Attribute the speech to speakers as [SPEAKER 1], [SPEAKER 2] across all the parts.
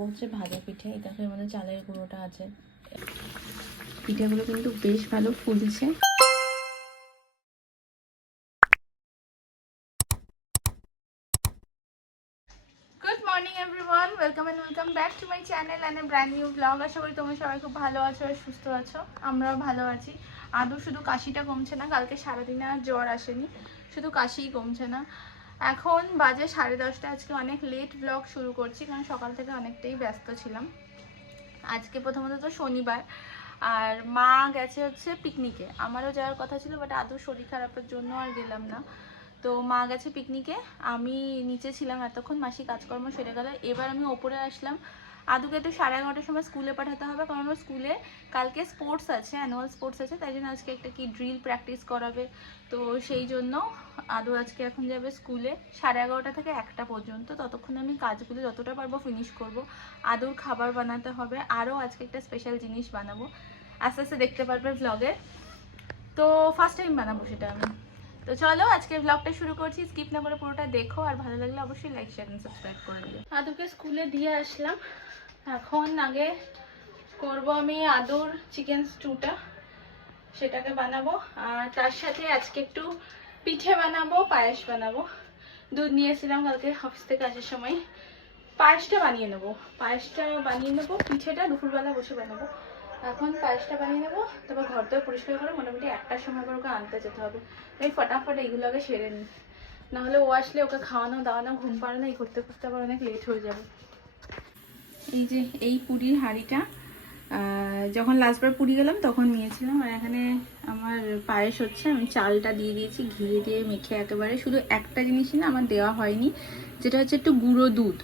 [SPEAKER 1] হচ্ছে ভাজা পিঠে। এটা এর মধ্যে চালের গুঁড়োটা আছে। পিঠেগুলো কিন্তু বেশ ভালো ফুলছে।
[SPEAKER 2] Good morning everyone welcome and welcome back to my channel and a brand new vlog আশা করি তোমরা সবাই খুব ভালো আছো আর সুস্থ আছো। আমরাও ভালো আছি। আদৌ শুধু কাশিটা কমছে না কালকে সারাদিনে আর জ্বর আসেনি। শুধু কাশিই কমছে না। এখন বাজে সাড়ে দশটা আজকে অনেক লেট ব্লগ শুরু করছি, কারণ সকাল থেকে অনেকটাই ব্যস্ত ছিলাম। আজকে প্রথমত তো শনিবার, আর মা গেছে হচ্ছে পিকনিকে আমারও যাওয়ার কথা ছিল বাট আদৌ শরীর খারাপের জন্য আর গেলাম না। তো মা গেছে পিকনিকে আমি নিচে ছিলাম এতক্ষণ, মাসি কাজকর্ম সেরে গেল। এবার আমি ওপরে আসলাম আদুকে তো সাড়ে এগারোটার সময় স্কুলে পাঠাতে হবে, কারণ ওর স্কুলে কালকে স্পোর্টস আছে অ্যানুয়াল স্পোর্টস আছে, তাই জন্য আজকে একটা কি ড্রিল প্র্যাকটিস করাবে। তো সেই জন্য আদু আজকে এখন যাবে স্কুলে সাড়ে এগারোটা থেকে একটা পর্যন্ত। ততক্ষণ আমি কাজগুলো যতটা পারব ফিনিশ করব। আদুর খাবার বানাতে হবে, আরও আজকে একটা স্পেশাল জিনিস বানাবো। আস্তে আস্তে দেখতে পারবে ব্লগে তো ফার্স্ট টাইম বানাবো সেটা আমি। তো চলো, আজকের ব্লগটা শুরু করছি। স্কিপ না করে পুরোটা দেখো, আর ভালো লাগলে অবশ্যই লাইক শেয়ার এন্ড সাবস্ক্রাইব করে দিও। আদুকে স্কুলে দিয়ে আসলাম। এখন আগে করব আমি আদুর চিকেন স্টুটা সেটাকে বানাবো, আর তার সাথে আজকে একটু পিঠে বানাবো, পায়েস বানাবো। দুধ নিয়েছিলাম কালকে অফিস থেকে আসার সময়। পায়েসটা বানিয়ে নেব। পায়েসটা বানিয়ে নেব, পিঠেটা দুপুরবেলা বসে বানাবো। এখন পায়েসটা বানিয়ে নেব, তারপর ঘর থেকে পরিষ্কার করে মোটামুটি একটার সময় করে ওকে আনতে যেতে হবে। আমি ফটাফট এইগুলো আগে সেরে নিই নাহলে ও আসলে ওকে খাওয়ানো, দাওয়ানো, ঘুম পাড়ানো, এই করতে করতে আবার অনেক লেট হয়ে যাবে। এই যে এই পুরীর হাঁড়িটা যখন লাস্টবার পুরী গেলাম, তখন নিয়েছিলাম আর এখানে আমার পায়েস হচ্ছে, আমি চালটা দিয়ে দিয়েছি, ঘি দিয়ে মেখে একেবারে। শুধু একটা জিনিসই না, আমার দেওয়া হয়নি, যেটা হচ্ছে একটু গুঁড়ো দুধ।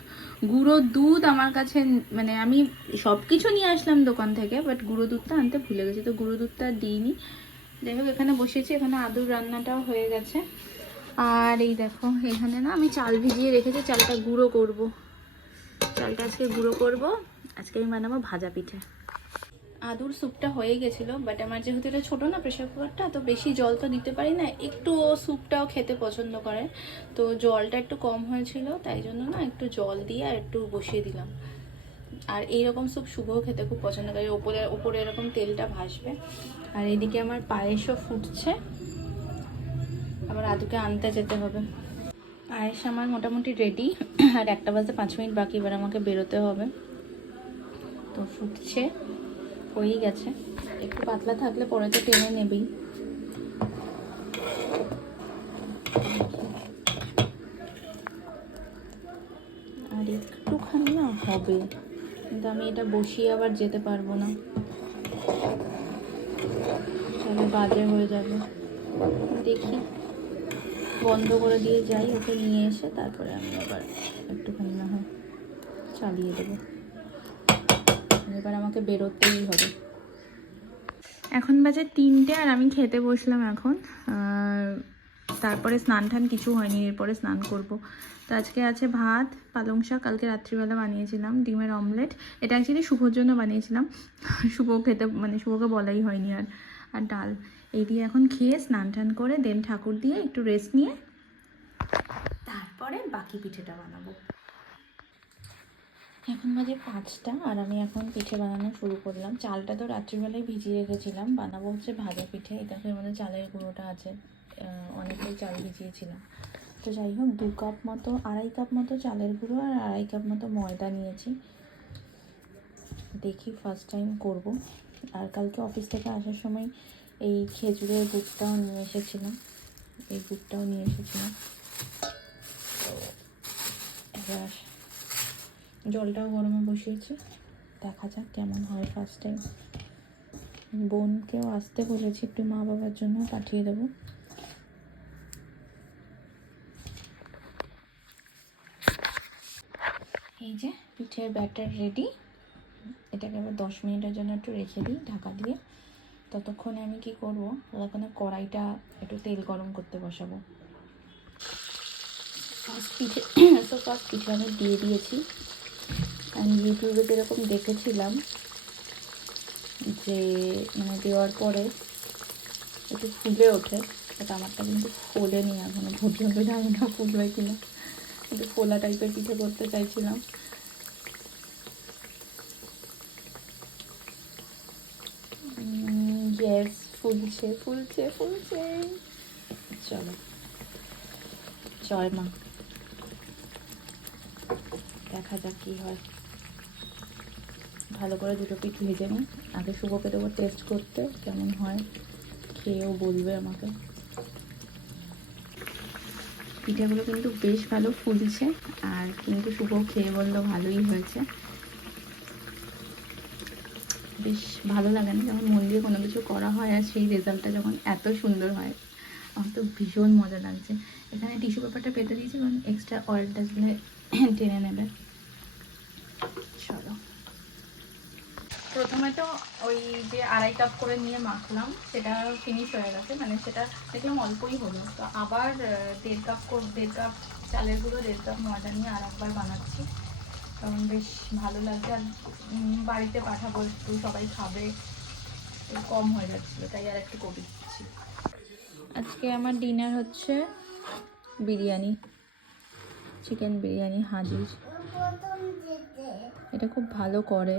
[SPEAKER 2] গুঁড়ো দুধ আমার কাছে মানে আমি সব কিছু নিয়ে আসলাম দোকান থেকে বাট গুঁড়ো দুধটা আনতে ভুলে গেছি, তো গুঁড়ো দুধটা দিইনি। যাই হোক, এখানে বসেছি, এখানে আদুর রান্নাটাও হয়ে গেছে। আর এই দেখো, এখানে না আমি চাল ভিজিয়ে রেখেছি, চালটা গুঁড়ো করব। চালটা আজকে গুঁড়ো করব, আজকে আমি বানাবো ভাজা পিঠে। আদুর স্যুপটা হয়ে গেছিল বাট আমার যেহেতু এটা ছোটো না প্রেশার কুকারটা তো বেশি জল তো দিতে পারি না একটু স্যুপটাও খেতে পছন্দ করে। তো জলটা একটু কম হয়েছিল, তাই জন্য না একটু জল দিয়ে আর একটু বসিয়ে দিলাম। আর এইরকম স্যুপ শুভও খেতে খুব পছন্দ করে, ওপরে ওপরে এরকম তেলটা ভাসবে। আর এদিকে আমার পায়েসও ফুটছে। আবার আদুকে আনতে যেতে হবে। পায়েস আমার মোটামুটি রেডি আর একটা বাজে পাঁচ মিনিট বাকি, এবার আমাকে বেরোতে হবে। তো ফুটছে। হয়েই গেছে। একটু পাতলা থাকলে পরে তো টেনে নেবেই। আর একটুখানি না হবে। কিন্তু আমি এটা বসিয়ে আবার যেতে পারব না। তাহলে বাজে হয়ে যাবে। দেখি। বন্ধ করে দিয়ে যাই, ওকে নিয়ে এসে, তারপরে আমি আবার একটুখানি না হয় চালিয়ে দেবো। এবার আমাকে বেরোতেই হবে। এখন বাজে তিনটে আর আমি খেতে বসলাম এখন। তারপরে স্নান টান কিছু হয়নি, এরপরে স্নান করব। তো আজকে আছে ভাত, পালং শাক, কালকে রাত্রিবেলা বানিয়েছিলাম ডিমের অমলেট। এটা অ্যাকচুয়ালি শুভর জন্য বানিয়েছিলাম। শুভ খেতে মানে শুভকে বলাই হয়নি আর আর ডাল। এই দিয়ে এখন খেয়ে স্নান টান করে দেন ঠাকুর দিয়ে একটু রেস্ট নিয়ে, তারপরে বাকি পিঠেটা বানাবো। এখন বাজে পাঁচটা আর আমি এখন পিঠে বানানো শুরু করলাম। চালটা তো রাত্রিবেলায় ভিজিয়ে রেখেছিলাম। বানাবো হচ্ছে ভাজা পিঠে। এটা এর মধ্যে চালের গুঁড়োটা আছে। অনেকটাই চাল ভিজিয়েছিলাম। তো যাই হোক, দু কাপ মতো, আড়াই কাপ মতো চালের গুঁড়ো আর আড়াই কাপ মতো ময়দা নিয়েছি। দেখি ফার্স্ট টাইম করব। আর কালকে অফিস থেকে আসার সময় এই খেজুরের গুড়টাও নিয়ে এসেছিলাম। এই গুড়টাও নিয়ে এসেছিলাম। এবার জলটাও গরমে বসিয়েছি। দেখা যাক কেমন হয় ফার্স্ট টাইম বোনকেও আসতে বলেছি, একটু মা বাবার জন্য পাঠিয়ে দেবো। এই যে পিঠের ব্যাটার রেডি এটাকে আবার দশ মিনিটের জন্য একটু রেখে দিই ঢাকা দিয়ে। ততক্ষণে আমি কি করব? ততক্ষণে কড়াইটা একটু তেল গরম করতে বসাবো। ফার্স্ট পিঠে ফার্স্ট পিঠে আমি দিয়ে দিয়েছি। আমি ইউটিউবে যেরকম দেখেছিলাম যে মানে দেওয়ার পরে একটু ফুলে ওঠে বাট আমারটা কিন্তু ফোলেনি এখনও পর্যন্ত, জানি না ফুলবে কিনা। কিন্তু ফোলা টাইপের পিঠে করতে চাইছিলাম।
[SPEAKER 1] গ্যাস ফুলছে ফুলছে ফুলছে। চলো। চয় মা। দেখা যাক কী হয়। ভালো করে দুটো পিঠ ভেজে নিই। আগে শুভকে দেবো টেস্ট করতে, কেমন হয় খেয়েও বলবে আমাকে। পিঠাগুলো কিন্তু বেশ ভালো ফুলছে, আর কিন্তু শুভ খেয়ে বলল ভালোই হয়েছে। বেশ ভালো লাগে না যখন মন দিয়ে কোনো কিছু করা হয় আর সেই রেজাল্টটা যখন এত সুন্দর হয়। আমার তো ভীষণ মজা লাগছে। এখানে টিস্যু পেপারটা পেতে দিয়েছি, কারণ এক্সট্রা অয়েলটা টেনে নেবে চলো
[SPEAKER 2] প্রথমে তো ওই যে আড়াই কাপ করে নিয়ে মাখলাম, সেটা ফিনিশ হয়ে গেছে মানে সেটা দেখলাম অল্পই হলো। তো আবার দেড় কাপ দেড় কাপ চালের গুঁড়ো, দেড় কাপ ময়দা নিয়ে আর একবার বানাচ্ছি। কারণ বেশ ভালো লাগছে আর বাড়িতে পাঠাবো, একটু সবাই খাবে কম হয়ে যাচ্ছিল, তাই আর একটু করে দিচ্ছি।
[SPEAKER 1] আজকে আমার ডিনার হচ্ছে বিরিয়ানি চিকেন বিরিয়ানি হাজির। এটা খুব ভালো করে।